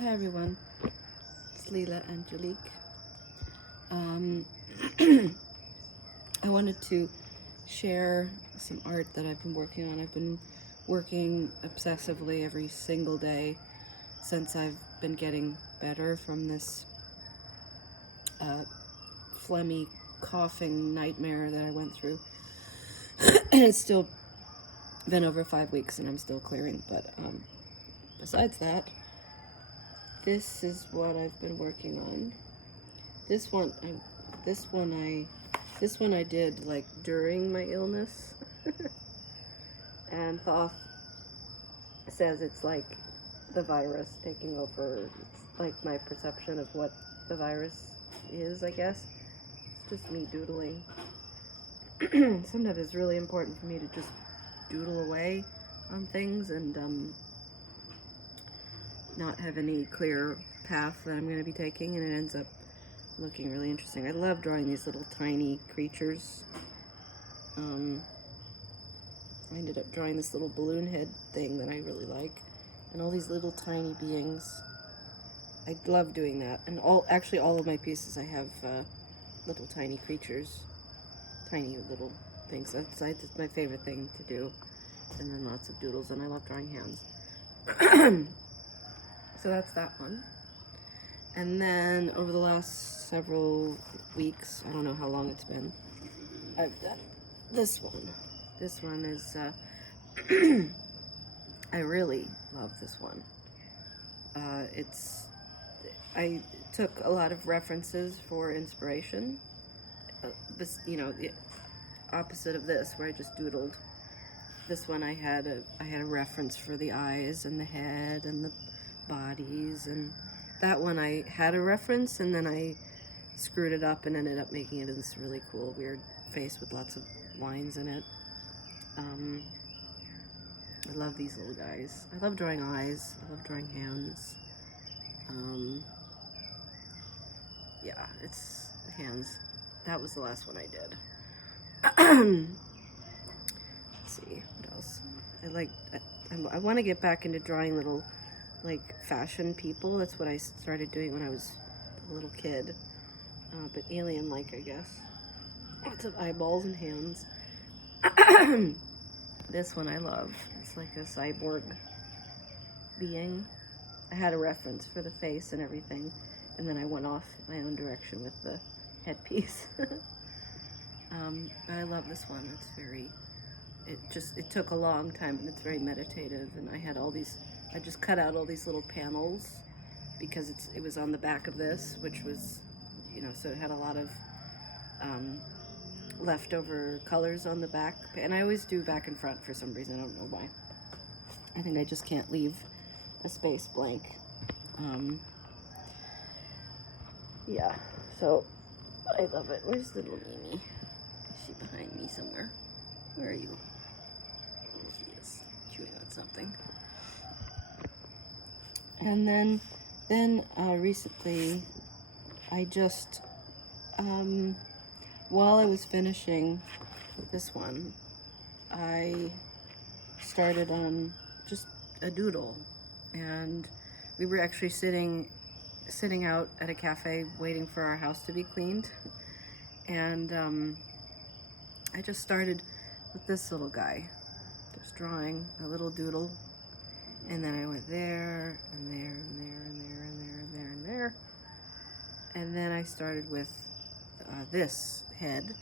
Hi everyone, it's Lila'Angelique. Um, I wanted to share some art that I've been working on. I've been working obsessively every single day since I've been getting better from this uh, phlegmy, coughing nightmare that I went through. And it's still been over 5 weeks and I'm still clearing, but besides that, this is what I've been working on. This one, this one I, this one I did like during my illness, and Thoth says it's like the virus taking over. It's like my perception of what the virus is, I guess. It's just me doodling. Sometimes it's really important for me to just doodle away on things and not have any clear path that I'm going to be taking, and it ends up looking really interesting. I love drawing these little tiny creatures. I ended up drawing this little balloon head thing that I really like, and all these little tiny beings. I love doing that, and actually all of my pieces I have little tiny creatures, tiny little things. That's my favorite thing to do, and then lots of doodles, and I love drawing hands. So that's that one. And then over the last several weeks, I don't know how long it's been, I've done this one. This one is, I really love this one. I took a lot of references for inspiration. The opposite of this, where I just doodled. This one I had a reference for the eyes and the head and the bodies, and that one I had a reference, and then I screwed it up and ended up making it this really cool, weird face with lots of lines in it. I love these little guys. I love drawing eyes. I love drawing hands. Yeah, it's hands. That was the last one I did. Let's see, what else? I want to get back into drawing little, like, fashion people. That's what I started doing when I was a little kid. But alien-like, I guess. Lots of eyeballs and hands. This one I love. It's like a cyborg being. I had a reference for the face and everything, and then I went off my own direction with the headpiece. I love this one. It's very, it took a long time, and it's very meditative, and I just cut out all these little panels because it was on the back of this, which was, so it had a lot of leftover colors on the back, and I always do back and front for some reason. I don't know why. I think I just can't leave a space blank. Yeah, so I love it. Where's little Mimi? Is she behind me somewhere? Where are you? There she is, chewing on something. And then recently, I just, while I was finishing this one, I started on just a doodle, and we were actually sitting out at a cafe waiting for our house to be cleaned, and I just started with this little guy, just drawing a little doodle, and then I went there and there and there and there and there and there and there, and then I started with this head,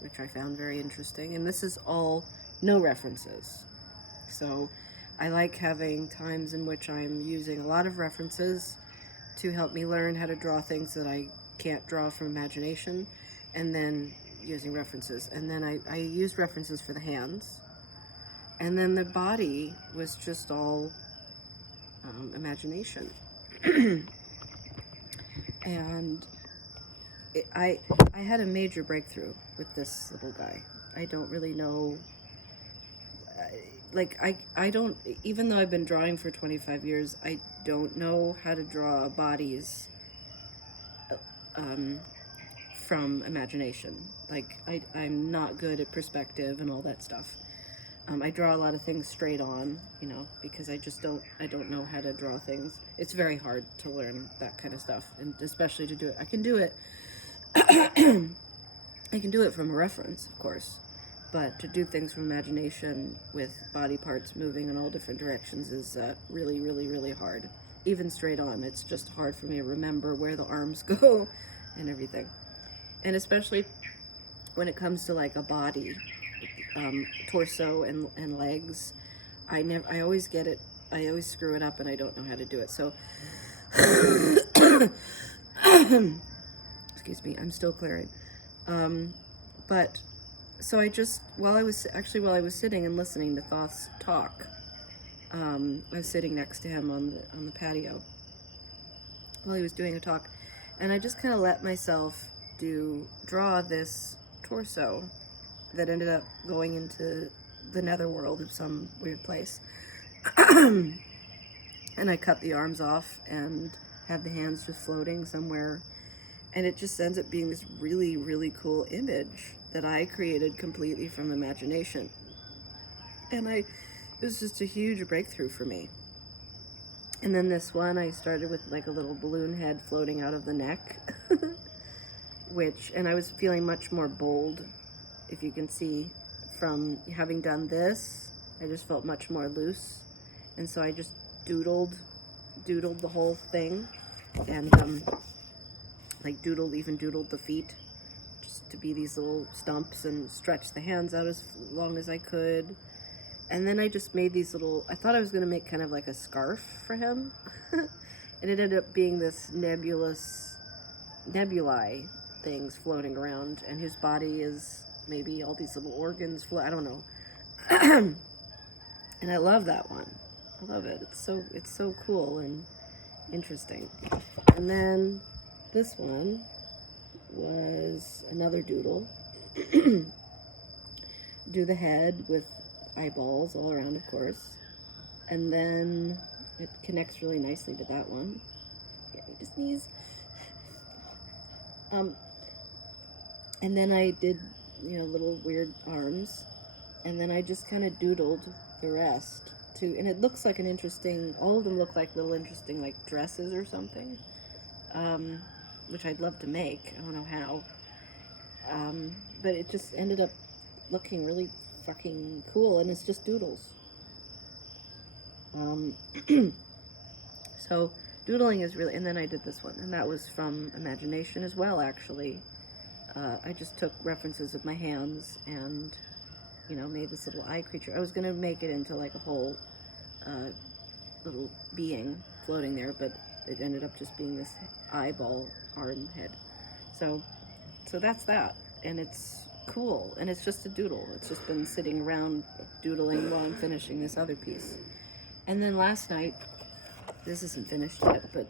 which I found very interesting, and this is all no references. So I like having times in which I'm using a lot of references to help me learn how to draw things that I can't draw from imagination, and then using references. And then I used references for the hands, and then the body was just all imagination. And I had a major breakthrough with this little guy. I don't really know, I don't, even though I've been drawing for 25 years, I don't know how to draw bodies from imagination. Like, I'm not good at perspective and all that stuff. I draw a lot of things straight on, you know, because I don't know how to draw things. It's very hard to learn that kind of stuff, and especially to do it. I can do it. I can do it from a reference, of course, but to do things from imagination with body parts moving in all different directions is really, really, really hard. Even straight on, it's just hard for me to remember where the arms go and everything. And especially when it comes to like a body, torso and legs, I always get it, I always screw it up and I don't know how to do it. So, excuse me, I'm still clearing. But so I just, while I was sitting and listening to Thoth's talk, I was sitting next to him on the patio while he was doing a talk, and I just kind of let myself draw this torso that ended up going into the netherworld of some weird place. And I cut the arms off and had the hands just floating somewhere, and it just ends up being this really, really cool image that I created completely from imagination. And it was just a huge breakthrough for me. And then this one, I started with like a little balloon head floating out of the neck, and I was feeling much more bold. If you can see from having done this, I just felt much more loose. And so I just doodled the whole thing, and like even doodled the feet, just to be these little stumps, and stretched the hands out as long as I could. And then I just made these little, I thought I was going to make kind of like a scarf for him. And it ended up being this nebulae things floating around, and his body is maybe all these little organs I don't know. And I love that one. I love it. It's so cool and interesting. And then this one was another doodle. Do the head with eyeballs all around, of course, and then it connects really nicely to that one. Get me to sneeze. And then I did, little weird arms, and then I just kind of doodled the rest too. And it looks like all of them look like little interesting like dresses or something, which I'd love to make. I don't know how, but it just ended up looking really fucking cool, and it's just doodles. So doodling is really, and then I did this one, and that was from imagination as well, actually. I just took references of my hands and, made this little eye creature. I was going to make it into like a whole little being floating there, but it ended up just being this eyeball arm head. So that's that, and it's cool, and it's just a doodle. It's just been sitting around doodling while I'm finishing this other piece. And then last night, this isn't finished yet, but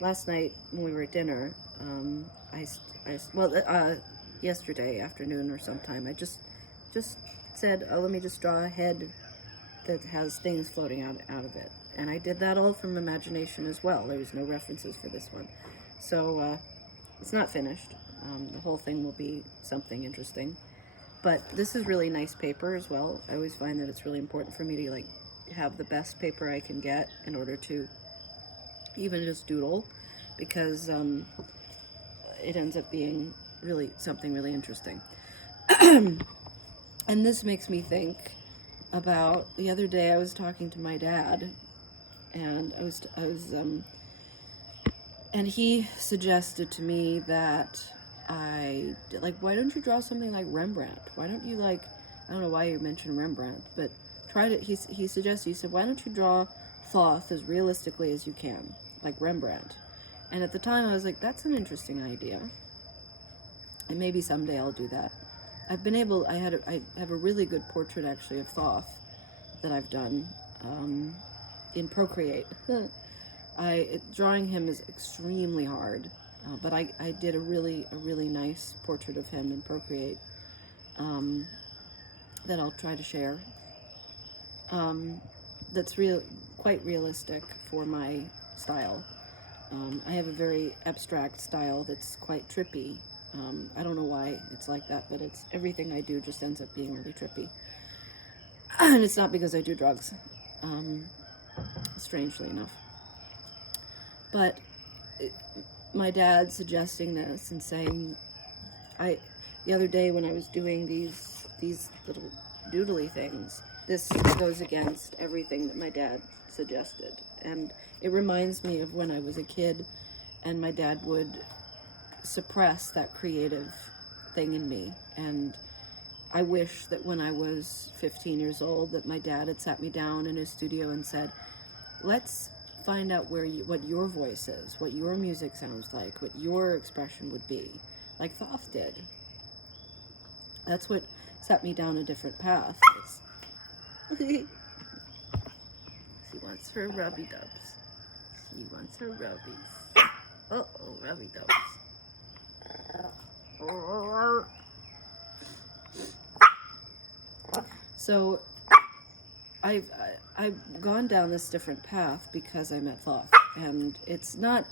last night when we were at dinner, yesterday afternoon or sometime, I just said, let me just draw a head that has things floating out of it. And I did that all from imagination as well. There was no references for this one. So it's not finished. The whole thing will be something interesting. But this is really nice paper as well. I always find that it's really important for me to have the best paper I can get in order to even just doodle, because it ends up being really something really interesting. And this makes me think about the other day I was talking to my dad, and and he suggested to me that why don't you draw something like Rembrandt? Why don't you I don't know why you mentioned Rembrandt, but he suggested, he said, why don't you draw Thoth as realistically as you can, like Rembrandt? And at the time I was like, that's an interesting idea. And maybe someday I'll do that. I have a really good portrait actually of Thoth that I've done in Procreate. Drawing him is extremely hard, but I did a really nice portrait of him in Procreate that I'll try to share. That's quite realistic for my style. I have a very abstract style that's quite trippy. I don't know why it's like that, but everything I do just ends up being really trippy. And it's not because I do drugs, strangely enough. But my dad suggesting this and saying, the other day when I was doing these little doodly things, this goes against everything that my dad suggested. And it reminds me of when I was a kid and my dad would suppress that creative thing in me. And I wish that when I was 15 years old that my dad had sat me down in his studio and said, let's find out what your voice is, what your music sounds like, what your expression would be, like Thoth did. That's what set me down a different path. She wants her rubby dubs. She wants her rubbies. Uh-oh, rubby dubs. So I've gone down this different path because I met Thoth, and it's not.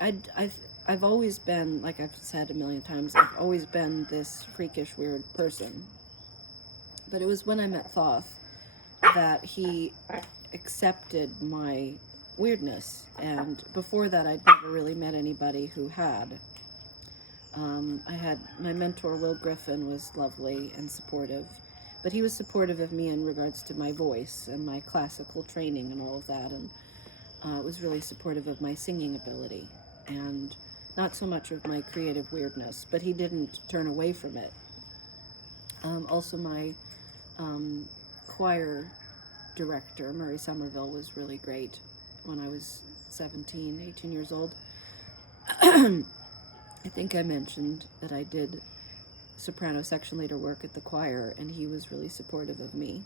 I've always been, like I've said a million times, I've always been this freakish, weird person. But it was when I met Thoth that he accepted my weirdness, and before that I'd never really met anybody who had. I had my mentor Will Griffin was lovely and supportive, but he was supportive of me in regards to my voice and my classical training and all of that, and was really supportive of my singing ability and not so much of my creative weirdness, but he didn't turn away from it. Also my choir director, Murray Somerville, was really great when I was 17, 18 years old. I think I mentioned that I did soprano section leader work at the choir, and he was really supportive of me.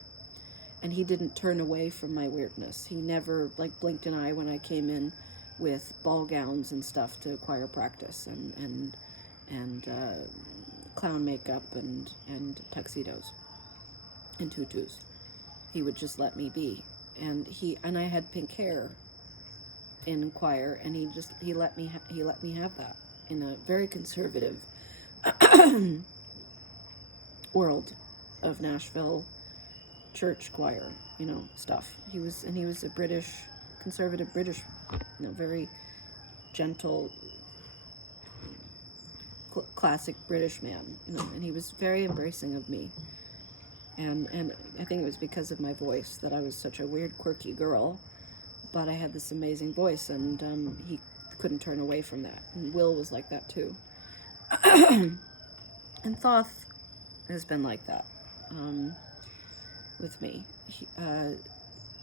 And he didn't turn away from my weirdness. He never, like, blinked an eye when I came in with ball gowns and stuff to choir practice and clown makeup and tuxedos and tutus. He would just let me be. And I had pink hair in choir, and he let me have that in a very conservative world of Nashville church choir, stuff. He was a conservative British, very gentle, classic British man, and he was very embracing of me. And I think it was because of my voice that I was such a weird, quirky girl, but I had this amazing voice, and he couldn't turn away from that. And Will was like that too. And Thoth has been like that with me.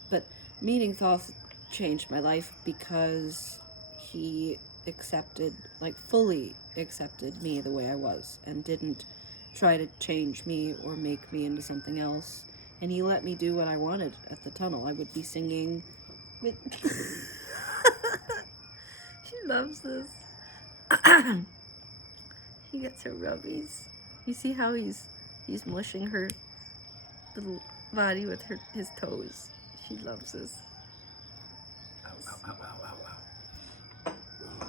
But meeting Thoth changed my life because he fully accepted me the way I was and didn't try to change me or make me into something else. And he let me do what I wanted at the tunnel. I would be singing with... She loves this. He gets her rubbies. You see how he's mushing her little body with his toes. She loves this. Ow, ow, ow, ow, ow, ow.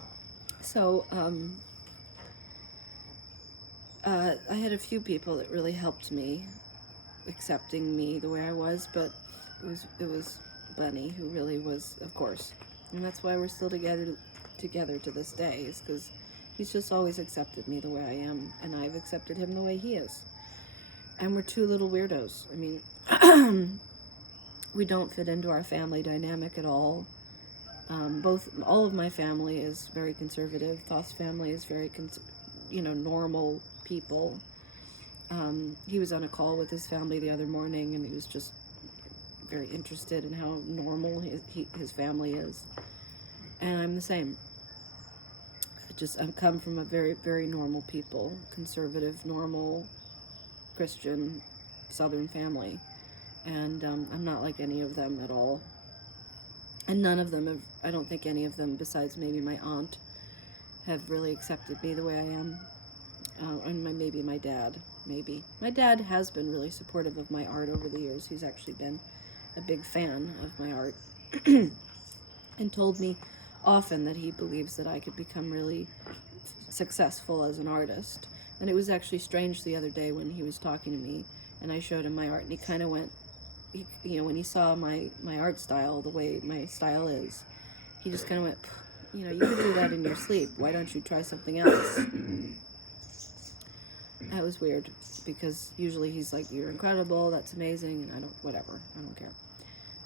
So, I had a few people that really helped me accepting me the way I was, but it was Bunny who really was, of course. And that's why we're still together to this day, is because he's just always accepted me the way I am, and I've accepted him the way he is. And we're two little weirdos. I mean, we don't fit into our family dynamic at all. All of my family is very conservative. Thoth's family is very, normal people. He was on a call with his family the other morning, and he was just very interested in how normal his family is. And I'm the same. I've come from a very, very normal people, conservative, normal, Christian, Southern family. And I'm not like any of them at all. And none of them I don't think any of them, besides maybe my aunt, have really accepted me the way I am. And maybe my dad, maybe. My dad has been really supportive of my art over the years. He's actually been a big fan of my art and told me often that he believes that I could become really successful as an artist. And it was actually strange the other day when he was talking to me and I showed him my art, and he kind of went, when he saw my art style, the way my style is, he just kind of went, you could do that in your sleep. Why don't you try something else? That was weird, because usually he's like, you're incredible, that's amazing, and I don't care.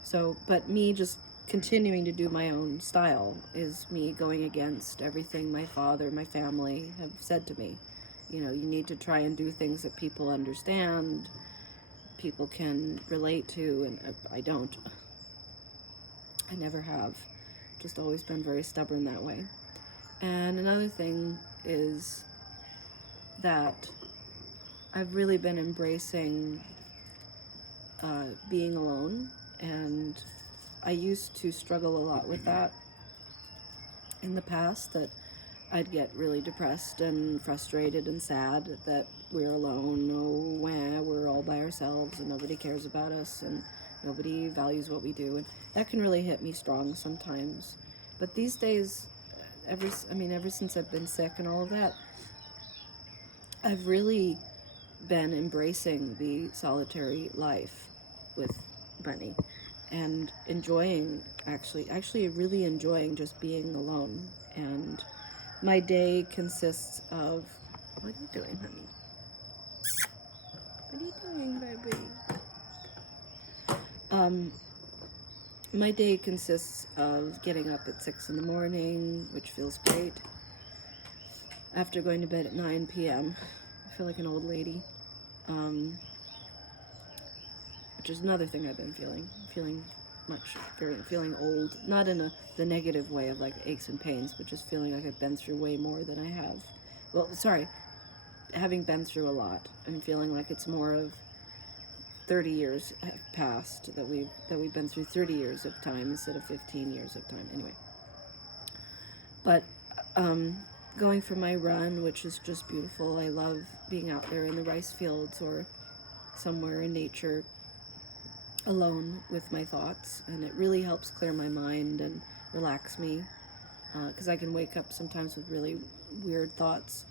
So, but me just continuing to do my own style is me going against everything my father, my family have said to me. You need to try and do things that people understand, people can relate to, and I don't. I never have. Just always been very stubborn that way. And another thing is that I've really been embracing being alone, and I used to struggle a lot with that in the past, that I'd get really depressed and frustrated and sad that we're alone. We're all by ourselves and nobody cares about us and nobody values what we do, and that can really hit me strong sometimes. But these days, ever since I've been sick and all of that, I've really been embracing the solitary life with Bunny and actually really enjoying just being alone. And my day consists of, what are you doing, honey? What are you doing, baby? My day consists of getting up at 6 in the morning, which feels great. After going to bed at 9 p.m. I feel like an old lady. Which is another thing I've been feeling old, not in the negative way of like aches and pains, but just feeling like I've been through way more than I have. Well, sorry, having been through a lot and feeling like it's more of 30 years have passed, that we've been through 30 years of time instead of 15 years of time. Anyway, but going for my run, which is just beautiful. I love being out there in the rice fields or somewhere in nature alone with my thoughts, and it really helps clear my mind and relax me, because I can wake up sometimes with really weird thoughts.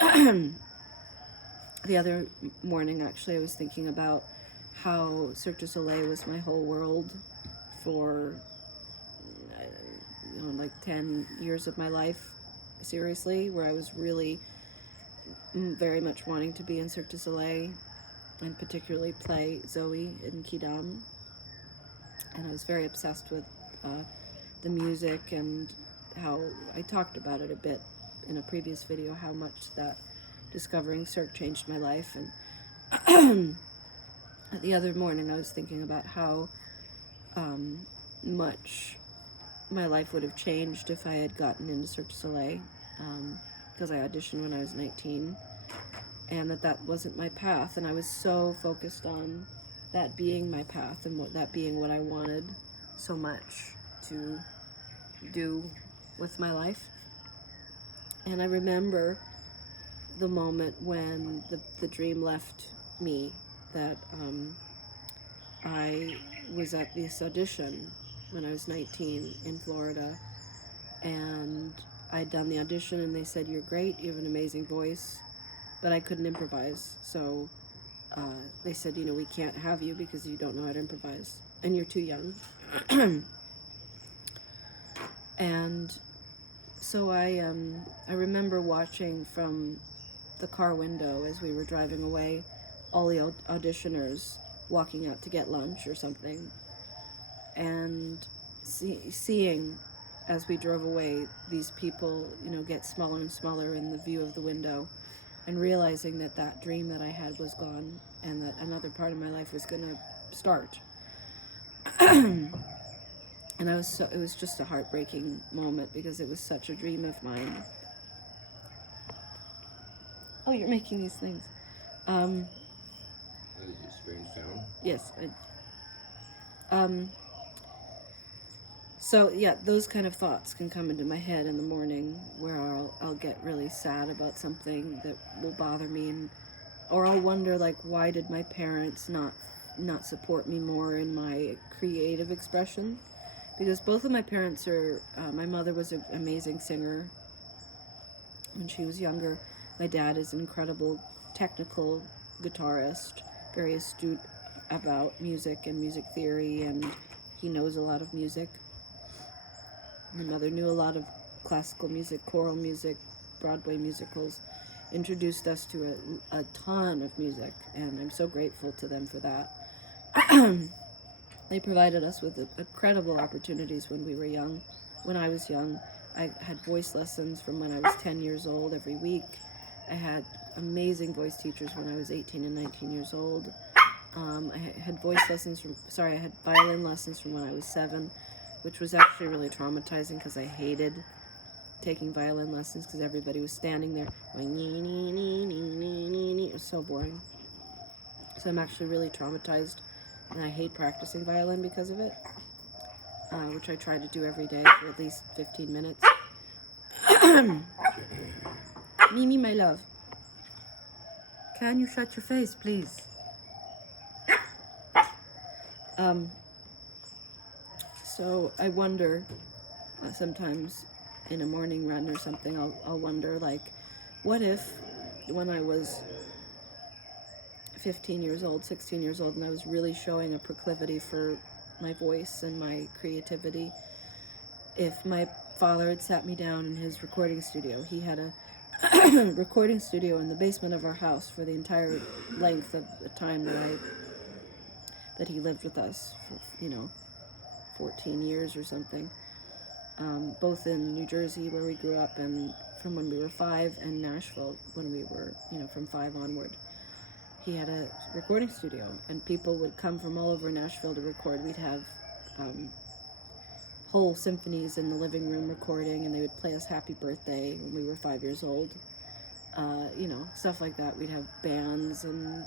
The other morning, actually, I was thinking about how Cirque du Soleil was my whole world for like 10 years of my life, seriously, where I was really very much wanting to be in Cirque du Soleil, and particularly play Zoe in Quidam. And I was very obsessed with the music, and how I talked about it a bit in a previous video, how much that discovering Cirque changed my life. And the other morning I was thinking about how much my life would have changed if I had gotten into Cirque du Soleil, because I auditioned when I was 19, and that wasn't my path, and I was so focused on that being my path and that being what I wanted so much to do with my life. And I remember the moment when the dream left me, that I was at this audition when I was 19 in Florida, and I'd done the audition, and they said, "You're great, you have an amazing voice," but I couldn't improvise. So they said, "We can't have you because you don't know how to improvise, and you're too young." And so I remember watching from the car window as we were driving away, all the auditioners walking out to get lunch or something, and seeing as we drove away these people, get smaller and smaller in the view of the window, and realizing that dream that I had was gone, and that another part of my life was going to start. And it was just a heartbreaking moment, because it was such a dream of mine. Oh, you're making these things. That is a strange sound. Yes. So yeah, those kind of thoughts can come into my head in the morning, where I'll get really sad about something that will bother me, or I'll wonder, like, why did my parents not support me more in my creative expression? Because both of my parents are, my mother was an amazing singer when she was younger. My dad is an incredible technical guitarist, very astute about music and music theory, and he knows a lot of music. My mother knew a lot of classical music, choral music, Broadway musicals, introduced us to a ton of music, and I'm so grateful to them for that. They provided us with incredible opportunities when we were young. When I was young, I had voice lessons from when I was 10 years old every week. I had amazing voice teachers when I was 18 and 19 years old. I had I had violin lessons from when I was 7, which was actually really traumatizing because I hated taking violin lessons because everybody was standing there going nee, nee, nee, nee, nee, nee, nee. It was so boring. So I'm actually really traumatized, and I hate practicing violin because of it, which I try to do every day for at least 15 minutes. Mimi, my love, can you shut your face, please? So I wonder, sometimes in a morning run or something, I'll wonder, like, what if when I was 15 years old, 16 years old, and I was really showing a proclivity for my voice and my creativity, if my father had sat me down in his recording studio. He had a recording studio in the basement of our house for the entire length of the time that he lived with us, for 14 years or something, both in New Jersey where we grew up, and from when we were 5, and Nashville when we were from 5 onward. He had a recording studio, and people would come from all over Nashville to record. We'd have whole symphonies in the living room recording, and they would play us Happy Birthday when we were 5 years old. Stuff like that. We'd have bands and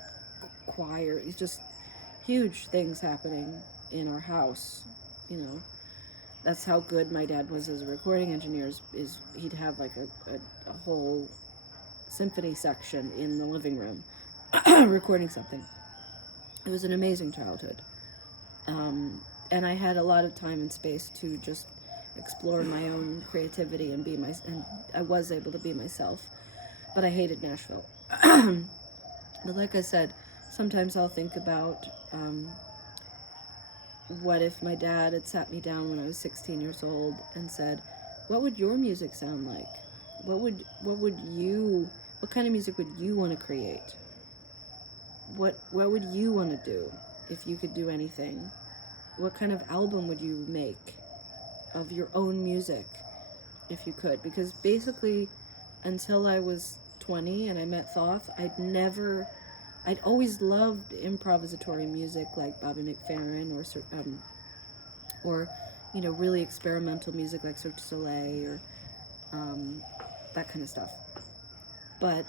choir. It's just huge things happening in our house. That's how good my dad was as a recording engineer. Is he'd have like a whole symphony section in the living room recording something. It was an amazing childhood. And I had a lot of time and space to just explore my own creativity and and I was able to be myself. But I hated Nashville. But like I said, sometimes I'll think about what if my dad had sat me down when I was 16 years old and said, "What would your music sound like? What kind of music would you want to create? What would you want to do if you could do anything? What kind of album would you make of your own music if you could?" Because basically, until I was 20 and I met Thoth, I'd always loved improvisatory music like Bobby McFerrin or really experimental music like Cirque du Soleil or that kind of stuff. But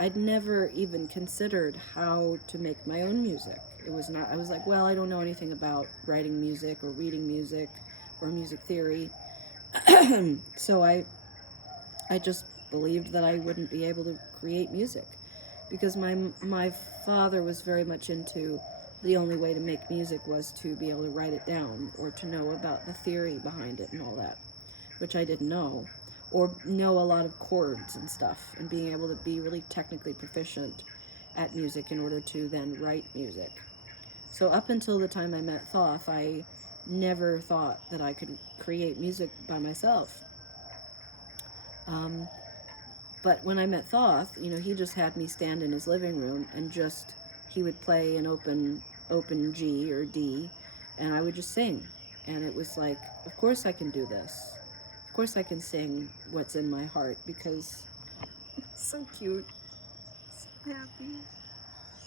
I'd never even considered how to make my own music. I was like, well, I don't know anything about writing music or reading music or music theory. So I just believed that I wouldn't be able to create music, because my father was very much into the only way to make music was to be able to write it down or to know about the theory behind it and all that, which I didn't know, or know a lot of chords and stuff, and being able to be really technically proficient at music in order to then write music. So up until the time I met Thoth, I never thought that I could create music by myself. But when I met Thoth, he just had me stand in his living room and he would play an open G or D, and I would just sing. And it was like, of course I can do this. Of course I can sing what's in my heart, because it's so cute. So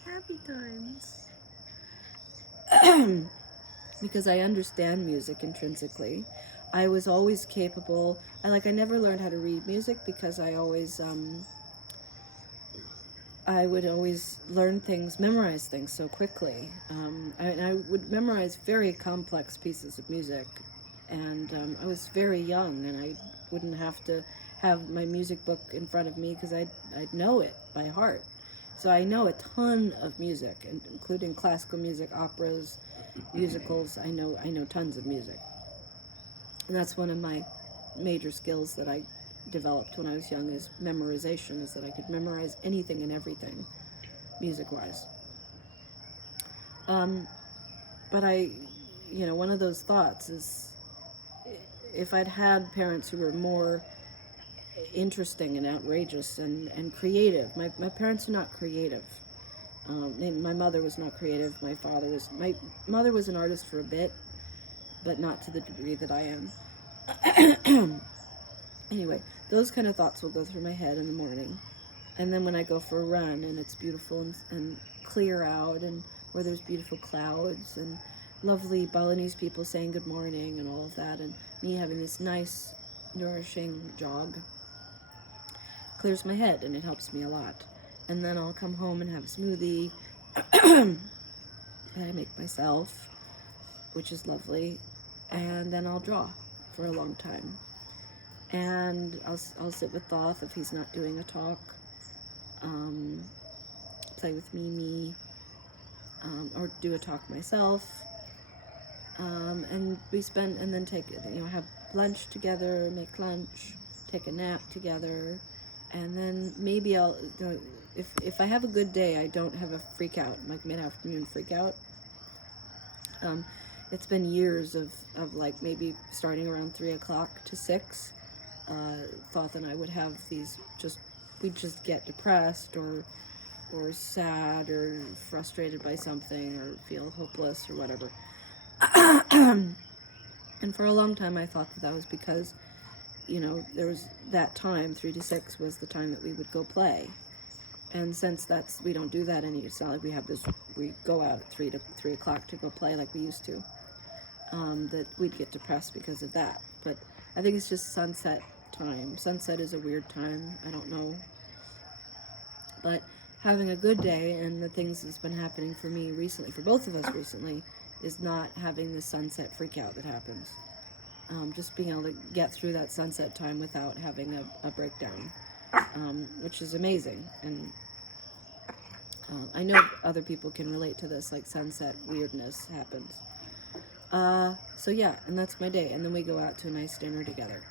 happy times. Because I understand music intrinsically. I was always capable. I never learned how to read music because I would always memorize things so quickly. I would memorize very complex pieces of music, and I was very young, and I wouldn't have to have my music book in front of me because I'd know it by heart. So I know a ton of music, including classical music, operas, musicals. I know tons of music. And that's one of my major skills that I developed when I was young, is memorization, is that I could memorize anything and everything music-wise. But one of those thoughts is, if I'd had parents who were more interesting and outrageous and creative. My parents are not creative. My mother was not creative. My mother was an artist for a bit, but not to the degree that I am. Anyway, those kind of thoughts will go through my head in the morning. And then when I go for a run and it's beautiful and clear out, and where there's beautiful clouds and lovely Balinese people saying good morning and all of that, and me having this nice, nourishing jog, clears my head and it helps me a lot. And then I'll come home and have a smoothie that I make myself, which is lovely, and then I'll draw for a long time. And I'll sit with Thoth if he's not doing a talk, play with Mimi, or do a talk myself, and then have lunch together, make lunch, take a nap together, and then maybe if I have a good day, I don't have a freak out, like mid-afternoon freak out. It's been years of like maybe starting around 3 o'clock to 6. Thoth and I would have we'd just get depressed or sad or frustrated by something or feel hopeless or whatever. And for a long time I thought that was because, there was that time, 3 to 6 was the time that we would go play. And since we don't do that anymore, it's not like we go out at 3 o'clock to go play like we used to, that we'd get depressed because of that. But I think it's just sunset time. Sunset is a weird time. I don't know. But having a good day, and the things that's been happening for me recently, for both of us recently, is not having the sunset freak out that happens. Just being able to get through that sunset time without having a breakdown, which is amazing. And I know other people can relate to this, like sunset weirdness happens. So yeah, and that's my day. And then we go out to a nice dinner together.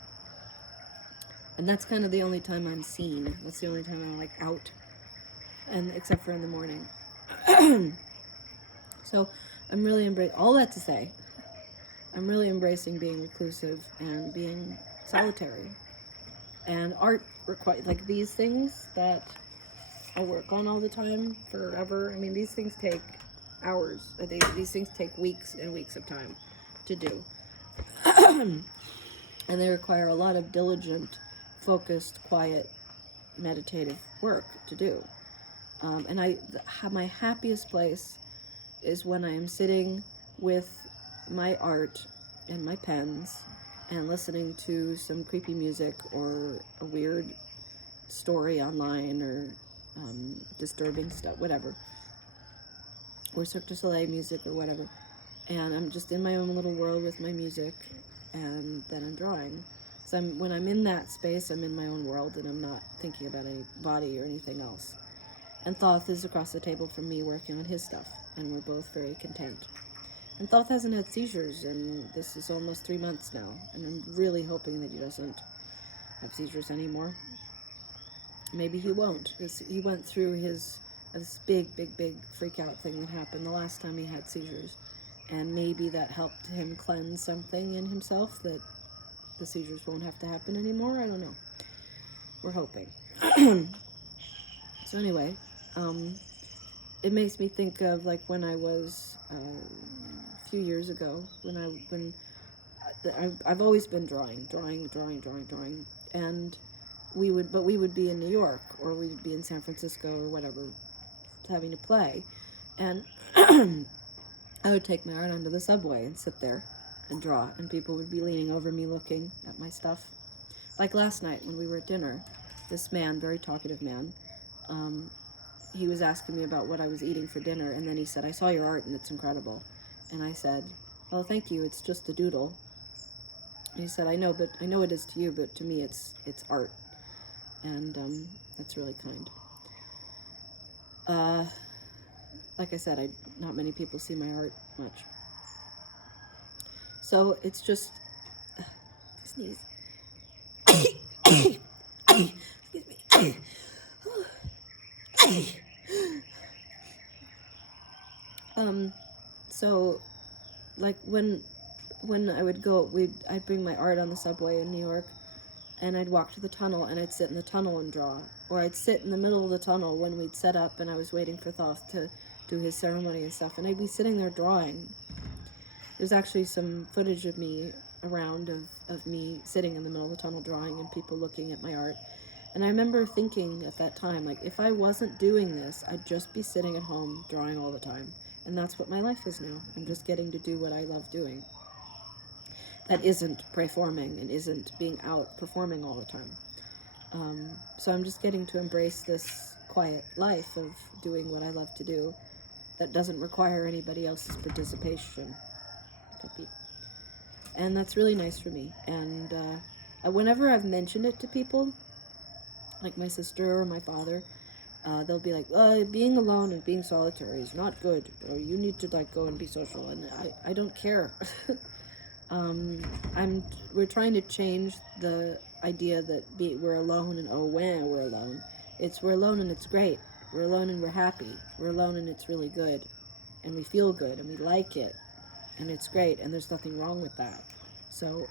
And that's kind of the only time I'm seen. That's the only time I'm like out, and except for in the morning. So I'm really all that to say, I'm really embracing being reclusive and being solitary. And art like these things that I work on all the time, forever. I mean, these things take hours. These things take weeks and weeks of time to do. And they require a lot of diligent, focused, quiet, meditative work to do. And my happiest place is when I am sitting with my art and my pens and listening to some creepy music or a weird story online or disturbing stuff, whatever, or Cirque du Soleil music or whatever, and I'm just in my own little world with my music, and then I'm drawing. So when I'm in that space, I'm in my own world, and I'm not thinking about anybody or anything else. And Thoth is across the table from me working on his stuff, and we're both very content. And Thoth hasn't had seizures, and this is almost 3 months now, and I'm really hoping that he doesn't have seizures anymore. Maybe he won't. He went through this big freak out thing that happened the last time he had seizures, and maybe that helped him cleanse something in himself, that the seizures won't have to happen anymore. I don't know. We're hoping. So anyway, it makes me think of like when I was a few years ago, when I've always been drawing, and we would be in New York, or we would be in San Francisco or whatever, having to play, and I would take my art onto the subway and sit there and draw, and people would be leaning over me looking at my stuff. Like last night when we were at dinner, this man, very talkative man, he was asking me about what I was eating for dinner, and then he said, "I saw your art and it's incredible." And I said, "Well, thank you, it's just a doodle." And he said, I know it is to you, but to me it's art." And that's really kind. Like I said, not many people see my art much. So it's just sneeze. Excuse me. So, like when I would go, I'd bring my art on the subway in New York, and I'd walk to the tunnel, and I'd sit in the tunnel and draw. Or I'd sit in the middle of the tunnel when we'd set up and I was waiting for Thoth to do his ceremony and stuff, and I'd be sitting there drawing. There's actually some footage of me around of me sitting in the middle of the tunnel drawing and people looking at my art. And I remember thinking at that time, like, if I wasn't doing this, I'd just be sitting at home drawing all the time. And that's what my life is now. I'm just getting to do what I love doing. That isn't performing and isn't being out performing all the time. So I'm just getting to embrace this quiet life of doing what I love to do that doesn't require anybody else's participation. Puppy. And that's really nice for me. And whenever I've mentioned it to people, like my sister or my father, they'll be like, being alone and being solitary is not good, or you need to like go and be social. And I don't care. We're trying to change the idea that we're alone and when we're alone. We're alone and it's great. We're alone and we're happy. We're alone and it's really good, and we feel good and we like it, and it's great, and there's nothing wrong with that. So,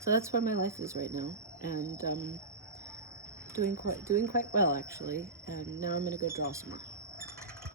so that's where my life is right now, and doing quite well actually. And now I'm gonna go draw some more.